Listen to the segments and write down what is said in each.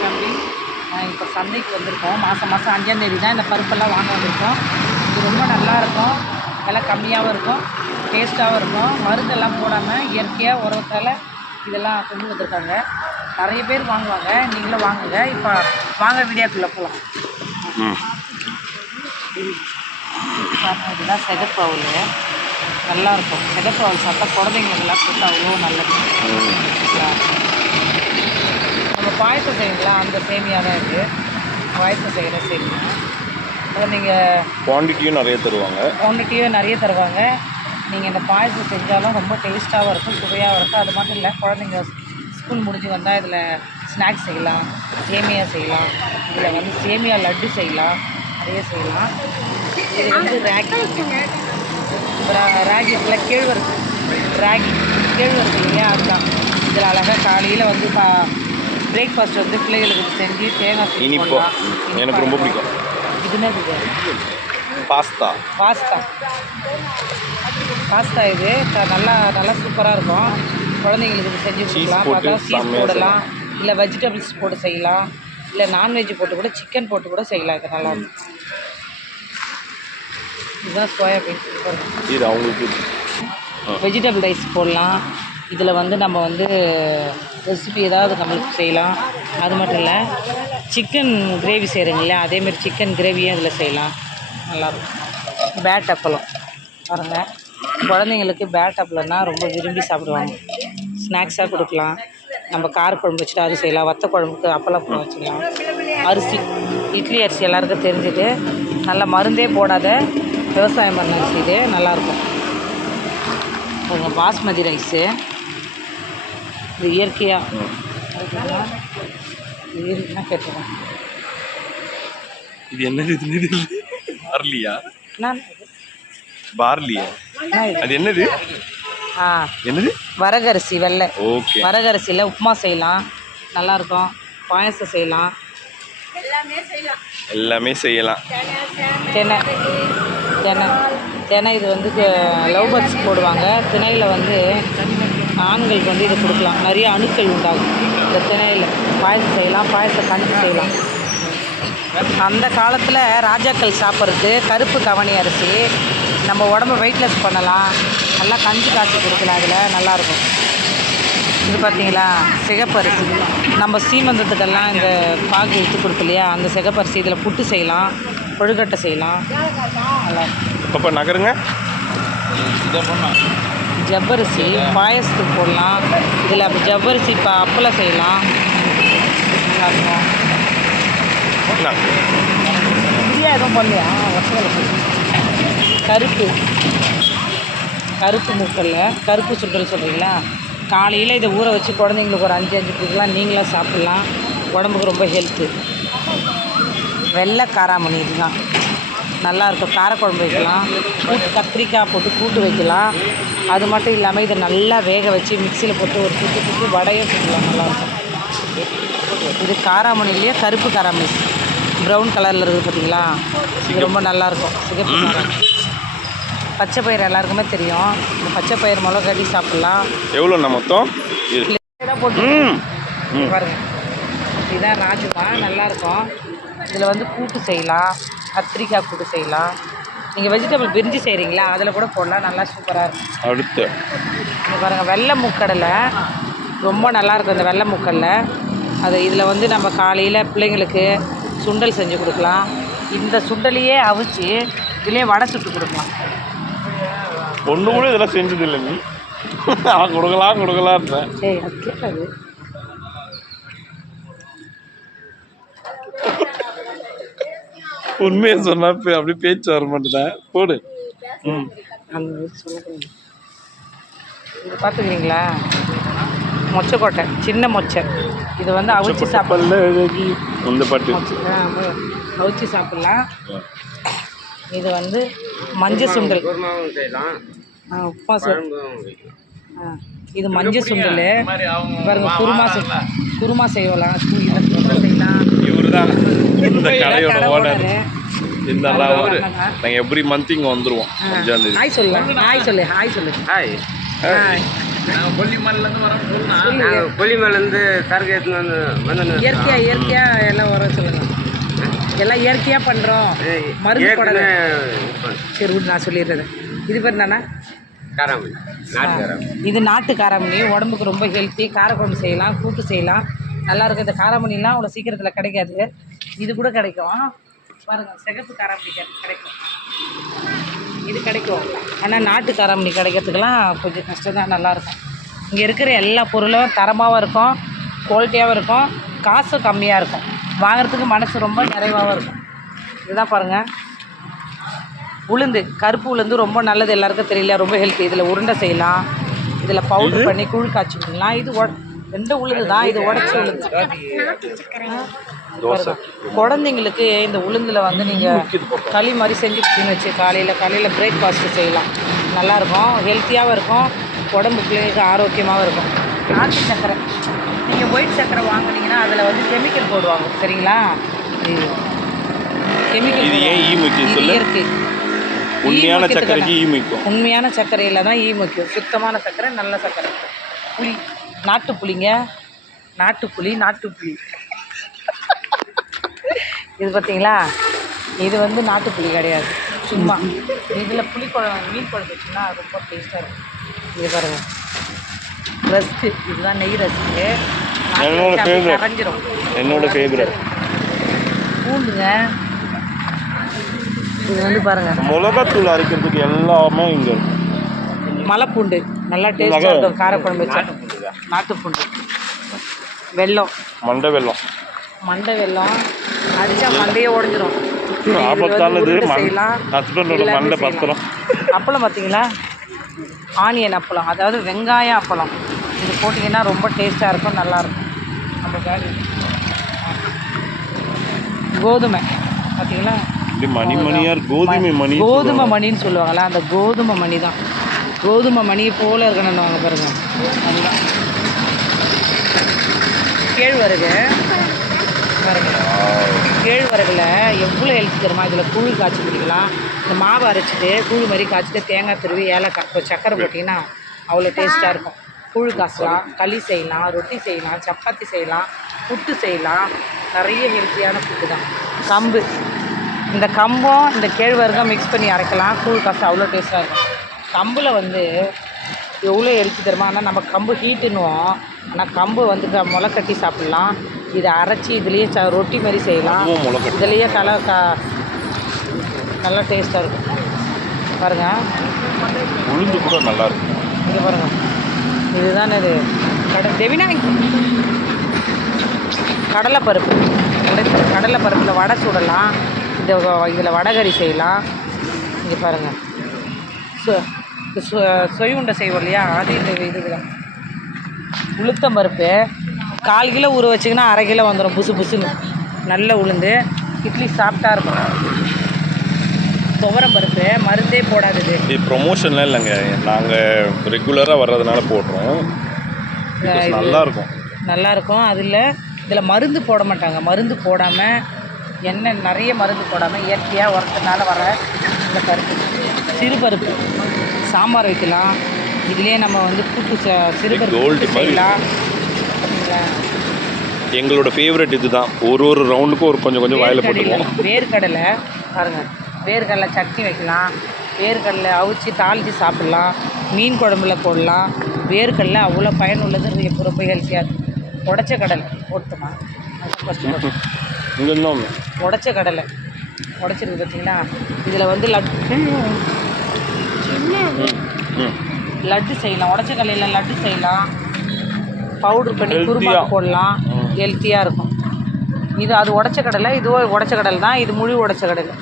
Family இப்போ சந்தைக்கு வந்திருக்கோம். மாதம் 5ஆம் தேதி தான் இந்த பருப்பெல்லாம் வாங்க வந்திருக்கோம். இது ரொம்ப நல்லாயிருக்கும், விலை கம்மியாகவும் இருக்கும், டேஸ்ட்டாகவும் இருக்கும். மருந்தெல்லாம் போடாமல் இயற்கையாக உரத்தால் இதெல்லாம் கொண்டு வந்திருக்காங்க. நிறைய பேர் வாங்குவாங்க, நீங்களும் வாங்குங்க. இப்போ வாங்க வீடியோக்குள்ளே போகலாம். இதுதான் செகப்பவுல், நல்லாயிருக்கும். செகப்பவுல் சாப்பிட்டா குழந்தைங்களுக்கெல்லாம் கொடுத்தா அவ்வளோ நல்லது. நம்ம பாயசம் செய்யுங்களா, அந்த சேமியா தான் இருக்குது. பாயசம் செய்கிற சேமியா. அதை நீங்கள் குவான்டிட்டியும் நிறைய தருவாங்க. நீங்கள் இந்த பாயசம் செஞ்சாலும் ரொம்ப டேஸ்ட்டாகவும் இருக்கும், சுவையாகவும் இருக்கும். அது மட்டும் இல்லை, குழந்தைங்க ஸ்கூல் முடிஞ்சு வந்தால் இதில் ஸ்நாக்ஸ் செய்யலாம், சேமியா செய்யலாம், இதில் வந்து சேமியா லட்டு செய்யலாம், நிறைய செய்யலாம். இது வந்து ராகி இருக்குல்ல, கேழ்வரகு இல்லையா, அதுதான். இதில் அழகாக காலையில் வந்து பிரேக்ஃபாஸ்ட் வந்து பிள்ளைகளுக்கு செஞ்சு தேங்காய் போடலாம். எனக்கு ரொம்ப பிடிக்கும். இது என்னது? பாஸ்தா. இது நல்லா சூப்பராக இருக்கும். குழந்தைங்களுக்கு இது செஞ்சு கொடுக்கலாம். பார்த்தா சீஸ் போடலாம், இல்லை வெஜிடபிள்ஸ் போட்டு செய்யலாம், இல்லை நான்வெஜ் போட்டு கூட, சிக்கன் போட்டு கூட செய்யலாம். இது நல்லாயிருக்கும். இதுதான் சோயாபீன்ஸ். இது அவங்களுக்கு வெஜிடபிள் ரைஸ் போடலாம். இதில் வந்து நம்ம வந்து ரெசிபி ஏதாவது நம்மளுக்கு செய்யலாம். அது மட்டும் இல்லை, சிக்கன் கிரேவி செய்கிறீங்களா, அதேமாரி சிக்கன் கிரேவியும் இதில் செய்யலாம், நல்லாயிருக்கும். பேட் அப்பளம் பாருங்கள், குழந்தைங்களுக்கு பேட் அப்பளம்னா ரொம்ப விரும்பி சாப்பிடுவாங்க. ஸ்நாக்ஸாக கொடுக்கலாம். நம்ம காரக்குழம்பு வச்சுட்டு அது செய்யலாம். வத்த குழம்புக்கு அப்பளம் வச்சுக்கலாம். அரிசி, இட்லி அரிசி எல்லாருக்கும் தெரிஞ்சுது, நல்ல மருந்தே போடாத விவசாயம் பண்ண அரிசி. இது நல்லாயிருக்கும். கொஞ்சம் பாஸ்மதி ரைஸு, இது இயற்கையாக கேட்டுருக்கேன். இது என்னது? பார்லியா? அது என்னது? என்னது? வரகரிசி, வெள்ளை. ஓகே. வரகரிசியில் உப்புமா செய்யலாம், நல்லாயிருக்கும். பாயசம் செய்யலாம், எல்லாமே செய்யலாம். தினை இது வந்து லவ் பேர்ட்ஸ் போடுவாங்க. திணையில் வந்து ஆண்களுக்கு வந்து இது கொடுக்கலாம். நிறைய அணுக்கள் உண்டாகும் இந்த திணையில். பாயசம் செய்யலாம், கஞ்சி செய்யலாம். அந்த காலத்தில் ராஜாக்கள் சாப்பிட்றது கருப்பு கவனி அரிசி. நம்ம உடம்பு வெயிட்லெஸ் பண்ணலாம், நல்லா கஞ்சி காய்ச்சி கொடுக்கலாம். அதில் நல்லாயிருக்கும். இது பார்த்தீங்களா, சிகப்பரிசி. நம்ம சீமந்தத்துக்கெல்லாம் இந்த பாகு எடுத்து கொடுக்கு இல்லையா, அந்த சிகப்பரிசி. இதில் புட்டு செய்யலாம், கொழுக்கட்டை செய்யலாம், நல்லாயிருக்கும். இப்போ நகருங்க. ஜவ்வரிசி பாயசத்துக்கு போடலாம். இதில் ஜவ்வரிசி அப்பளம் செய்யலாம், நல்லாயிருக்கும். இந்தியா எதுவும் பண்ணலையா? கருப்பு முக்கல்ல கருப்பு சுண்டல் சொல்கிறீங்களா? காலையில் இதை ஊற வச்சு குழந்தைங்களுக்கு ஒரு 5 கொடுக்கலாம். நீங்களாம் சாப்பிட்லாம், உடம்புக்கு ரொம்ப ஹெல்த்து. வெள்ளை காராமணி, இதுதான் நல்லாயிருக்கும். காரக்குழம்பு வைக்கலாம், கத்திரிக்காய் போட்டு கூட்டு வைக்கலாம். அது மட்டும் இல்லாமல் இதை நல்லா வேக வச்சு மிக்சியில் போட்டு ஒரு குத்து வடையும் செய்யலாம், நல்லாயிருக்கும். இது காராமணிலேயே கருப்பு காராமணி, ப்ரௌன் கலரில் இருக்குது பார்த்தீங்களா, இது ரொம்ப நல்லாயிருக்கும். சிகப்பு காரம். பச்சை பயிர் எல்லாருக்குமே தெரியும். இந்த பச்சை பயிர் மிளகு கட்டி சாப்பிட்லாம். எவ்வளோண்ணா மொத்தம்? போட்டு பாருங்க. இதுதான் ராஜுமா, நல்லாயிருக்கும். இதில் வந்து கூட்டு செய்யலாம், கத்திரிக்காய் கூட்டு செய்யலாம். நீங்கள் வெஜிடபிள் பிரிஞ்சி செய்கிறீங்களா, அதில் கூட போடலாம், நல்லா சூப்பராக இருக்கும். அடுத்து இங்கே பாருங்கள், வெள்ளை முக்கடலை ரொம்ப நல்லாயிருக்கும். இந்த வெள்ளை முக்கடலை அது இதில் வந்து நம்ம காலையில் பிள்ளைங்களுக்கு சுண்டல் செஞ்சு கொடுக்கலாம். இந்த சுண்டலையே அவிச்சு இதிலே வடை சுட்டு கொடுக்கலாம். ஒன்று கூட இதெல்லாம் செஞ்சது இல்லை நீ. கொடுக்கலாம். சரி, அது கேட்காது. உண்மையை சொன்னா அப்படி பேச்சு வர மாட்டேதான். போடு. அந்த சொல்லக்கூடாது. இது பார்த்துக்கிறீங்களா, மொச்சக்கொட்டை, சின்ன மொச்சை. இது வந்து அவிச்சு சாப்பிடலாம், இந்த பாட்டு அவிச்சு சாப்பிட்லாம். இது வந்து மஞ்சள் சுண்டல், உப்புமா இது மஞ்சள் சுண்டல். பாருங்க, குருமா செய்யலாம். இந்த கடையோட ஓனர். நாங்கள் எவ்ரி மந்த் இங்கே வந்துடுவோம். ஹாய் சொல்லலாம். ஹாய் சொல்லு. ஹாய். கொல்லிமலேருந்து சரக்கு எடுத்துன்னு வந்து இயற்கையாக எல்லாம் வர சொல்லுங்கள். எல்லாம் இயற்கையாக பண்ணுறோம், மருந்து போடல. சரி விடு, நான் சொல்லிடுறது. இது பேர் என்னன்னா காராமணி, நாட்டு காராமணி. இது நாட்டு காராமணி. உடம்புக்கு ரொம்ப ஹெல்த்தி. காரக்குழம்பு செய்யலாம், கூட்டு செய்யலாம், நல்லாயிருக்கும். இந்த காராமணிலாம் அவ்வளோ சீக்கிரத்தில் கிடைக்காது. இது கூட கிடைக்கும் பாருங்கள். சிகப்பு காராமணி கிடைக்கும், இது கிடைக்கும். ஆனால் நாட்டு காராமணி கிடைக்கிறதுக்கெல்லாம் கொஞ்சம் கஷ்டம் தான். நல்லாயிருக்கும். இங்கே இருக்கிற எல்லா பொருளும் தரமாகவும் இருக்கும், குவாலிட்டியாகவும் இருக்கும், காசும் கம்மியாக இருக்கும். வாங்குறதுக்கு மனசு ரொம்ப நிறைவாகவும் இருக்கும். இதுதான் பாருங்கள் உளுந்து. கருப்பு உளுந்து ரொம்ப நல்லது, எல்லாருக்கும் தெரியல, ரொம்ப ஹெல்த்தி. இதில் உருண்டை செய்யலாம், இதில் பவுடர் பண்ணி கூழ் காய்ச்சி பண்ணலாம். இது ரெண்டு உளுந்து தான், இது உடச்சி உளுந்து. குழந்தைங்களுக்கு இந்த உளுந்தில் வந்து நீங்கள் களி மாதிரி செஞ்சு கொடுத்தீங்கன்னு வச்சு காலையில் பிரேக்ஃபாஸ்ட்டு செய்யலாம். நல்லாயிருக்கும், ஹெல்த்தியாகவும் இருக்கும், உடம்பு பிள்ளைங்களுக்கு ஆரோக்கியமாகவும் இருக்கும். நாட்டு சக்கரை, நீங்கள் ஒயிட் சக்கரை வாங்கினீங்கன்னா அதில் வந்து கெமிக்கல் போடுவாங்க, சரிங்களா? கெமிக்கல் இயற்கை. உண்மையான சக்கரைக்கு ஈ முக்கியம். உண்மையான சர்க்கரையில் தான் ஈ முக்கியம். சுத்தமான சர்க்கரை, நல்ல சர்க்கரை. புளி, நாட்டு புளிங்க, நாட்டு புளி. இது பார்த்தீங்களா, இது வந்து நாட்டு புளி கிடையாது, சும்மா. இதில் புளிக்குழம்பு, மீன் குழம்பு வச்சுன்னா ரொம்ப டேஸ்ட்டாக இருக்கும். இது பாருங்கள், ரஸ்க்கு. இதுதான் நெய் ரஸ்க்கு. கரைஞ்சிரும். என்னோட ஃபேவரட் பூண்டுங்க. இது வந்து பாருங்கள், மிளகாத்தூள் அரைக்கிறதுக்கு எல்லாமே இங்கே இருக்கும். மலைப்பூண்டு நல்லா டேஸ்ட்டாக இருக்கும். காரக்குழம்பு வச்சா நாட்டு பூண்டு. வெல்லம், மண்டை வெல்லம் அடித்தா மண்டையே உடஞ்சிரும். ஆபத்தானது. ஹஸ்பண்டோட மண்டை பத்திரம். அப்பளம் பார்த்தீங்களா, ஆனியன் அப்பளம், அதாவது வெங்காய அப்பளம். இது போட்டிங்கன்னா ரொம்ப டேஸ்ட்டாக இருக்கும், நல்லாயிருக்கும். நம்ம கோதுமை பார்த்தீங்களா, கோதுமை மணின்னு சொல்லுவாங்களா, அந்த கோதுமை மணி தான். கோதுமை மணியை போல் இருக்கணும்னு வாங்க பாருங்கள். அதுதான் கேழ்வரகு பாருங்கள். கேழ்வரகுல எவ்வளோ ஹெல்த் தருமா. இதில் கூழ் காய்ச்சி குடிக்கலாம். இந்த மாவு அரைச்சிட்டு கூழ் மாதிரி காய்ச்சிட்டு தேங்காய் துருவி ஏலக்காய் சக்கரை போட்டிங்கன்னா அவ்வளோ டேஸ்ட்டாக இருக்கும். கூழ் காய்ச்சலாம், களி செய்யலாம், ரொட்டி செய்யலாம், சப்பாத்தி செய்யலாம், புட்டு செய்யலாம். நிறைய ஹெல்த்தியான ஃபுட்டு தான். கம்பு, இந்த கம்பும் இந்த கேழ்வரகும் மிக்ஸ் பண்ணி அரைக்கலாம், கூழ் காசு அவ்வளோ டேஸ்ட்டாக இருக்கும். கம்பில் வந்து எவ்வளோ ஹெல்த்தி தருமா. ஆனால் நம்ம கம்பு ஹீட்டுன்னுவோம், ஆனால் கம்பு வந்து முளை கட்டி சாப்பிட்லாம். இதை அரைச்சி இதுலேயே ரொட்டி மாதிரி செய்யலாம். இதுலேயே நல்லா டேஸ்ட்டாக இருக்கும். பாருங்கள், உளுந்து கூட நல்லா இருக்கும். இங்கே பாருங்கள், இதுதான் இது தேவினா கடலைப்பருப்பு. கடலைப்பருப்பில் வடை சுடலாம். இதில் வடகறி செய்யலாம். இங்கே பாருங்கள், சொய் உண்டை செய்வோம் இல்லையா, அது இந்த இதுதான். உளுத்தம்பருப்பு 1/4 கிலோ ஊற வச்சிங்கன்னா 1/2 கிலோ வந்துடும், புசுன்னு. நல்ல உளுந்து, இட்லி சாப்பிட்டா இருக்கும். துவரம்பருப்பு மருந்தே போடாதது. இது ப்ரொமோஷன்லாம் இல்லைங்க, நாங்கள் ரெகுலராக வர்றதுனால போடுறோம். நல்லாயிருக்கும். இதில் மருந்து போட மாட்டாங்க. மருந்து போடாமல், எண்ணெய் நிறைய மருந்து போடாமல் இயற்கையாக உரத்தினால வர இந்த பருப்பு. சிறுபருப்பு சாம்பார் வைக்கலாம். இதுலேயே நம்ம வந்து கூட்டு சிறுபருப்பு செய்யலாம். எங்களோட ஃபேவரட் இது தான். ஒரு ரவுண்டுக்கும் கொஞ்சம் வாயில் போட்டுருவோம். வேர்க்கடலை பாருங்கள், வேர்க்கடலை சட்னி வைக்கலாம். வேர்க்கடலை அவிச்சு தாளித்து சாப்பிட்லாம். மீன் குழம்புல போடலாம். வேர்க்கடலை அவ்வளோ பயனுள்ளது, ரொம்ப ஹெல்த்தியாக இருக்கும். உடச்ச கடலை போட்டுமா, உடச்ச கடலை உடச்சிருக்கு பார்த்தீங்களா. இதில் வந்து லட்டு செய்யலாம். உடச்ச கடலையில் லட்டு செய்யலாம், பவுட்ரு பண்ணி குருமா போடலாம், ஹெல்த்தியாக இருக்கும். அது உடச்ச கடலை, இதுவும் உடச்ச கடலை தான். இது முழு உடச்ச கடலை.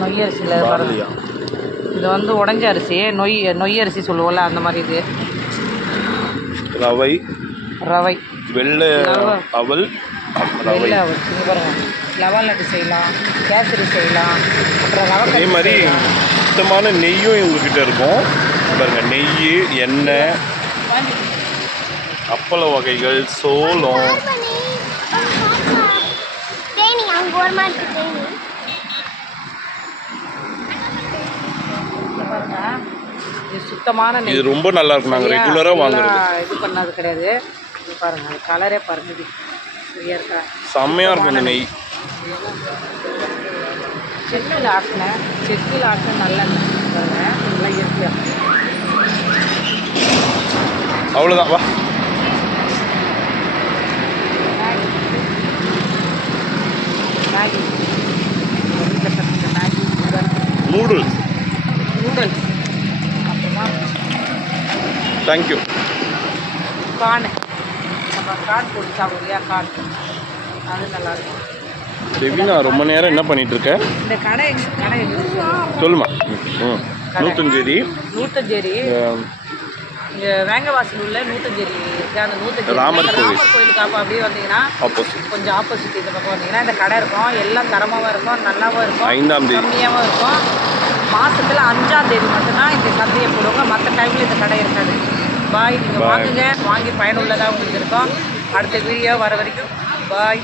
நொய்யரிசியில் பாருங்க, இது வந்து உடஞ்ச அரிசி, நொய்யரிசி சொல்லுவோம்ல, அந்த மாதிரி. இது ரவை வெள்ளை அவல். இங்கே பாருங்க, லவா லட்டு செய்யலாம், கேசரி செய்யலாம். அப்புறம் அதே மாதிரி சுத்தமான நெய்யும் இவங்ககிட்ட இருக்கும் பாருங்க. நெய், எண்ணெய், அப்பள வகைகள், சோளம். இது சுத்தமான நெய். இது ரொம்ப நல்லா இருக்கும். நாங்கள் சரியா? ரெகுலராக எல்லாம் வாங்குறது. இது பண்ணது கிடையாது. இது பாருங்க, அது கலரே பாருங்க, இது சரியா இருக்கா? செம்மையாக இருக்கும் இந்த நெய். செக்கில் ஆட்டின நல்லெண்ணெய் பாருங்க, நல்லா இயற்கையாக. அவ்வளோதான் வா. மேகி வீட்டில் கற்றுக்க மேகி நூடுல்ஸ். நூடுல்ஸ், அப்புறமா தேங்க்யூ. கார்னு, நம்ம கார்ன் போட்டு சாப்பிடுறியா, கார்ன், அது நல்லாயிருக்கும். செவினா ரொம்ப நேரம் என்ன பண்ணிட்டு இருக்க? இந்த கடை எங்கே சொல்லுமா. ம். நூத்தஞ்சேரி. இங்கே வேங்கவாசல் உள்ள நூத்தஞ்சேரி இருக்கு. அந்த நூத்தஞ்சேரி ராமர் கோயிலுக்கு அப்போ அப்படியே வந்தீங்கன்னா ஆப்போசிட், கொஞ்சம் ஆப்போசிட் இந்த பக்கம் வந்தீங்கன்னா இந்த கடை இருக்கும். எல்லாம் தரமாகவும் இருக்கும், நல்லாவும் இருக்கும், 5ஆம் தேதி கம்மியாகவும் இருக்கும். மாதத்தில் 5ஆம் தேதி மட்டும்தான் இந்த சந்தையை போடுவாங்க. மற்ற டைமில் இந்த கடை இருக்காது. பாய், நீங்கள் வாங்குங்க, வாங்கி பயனுள்ளதாக உங்களுக்கு இருக்கும். அடுத்த வீடியோ வர வரைக்கும் பாய்.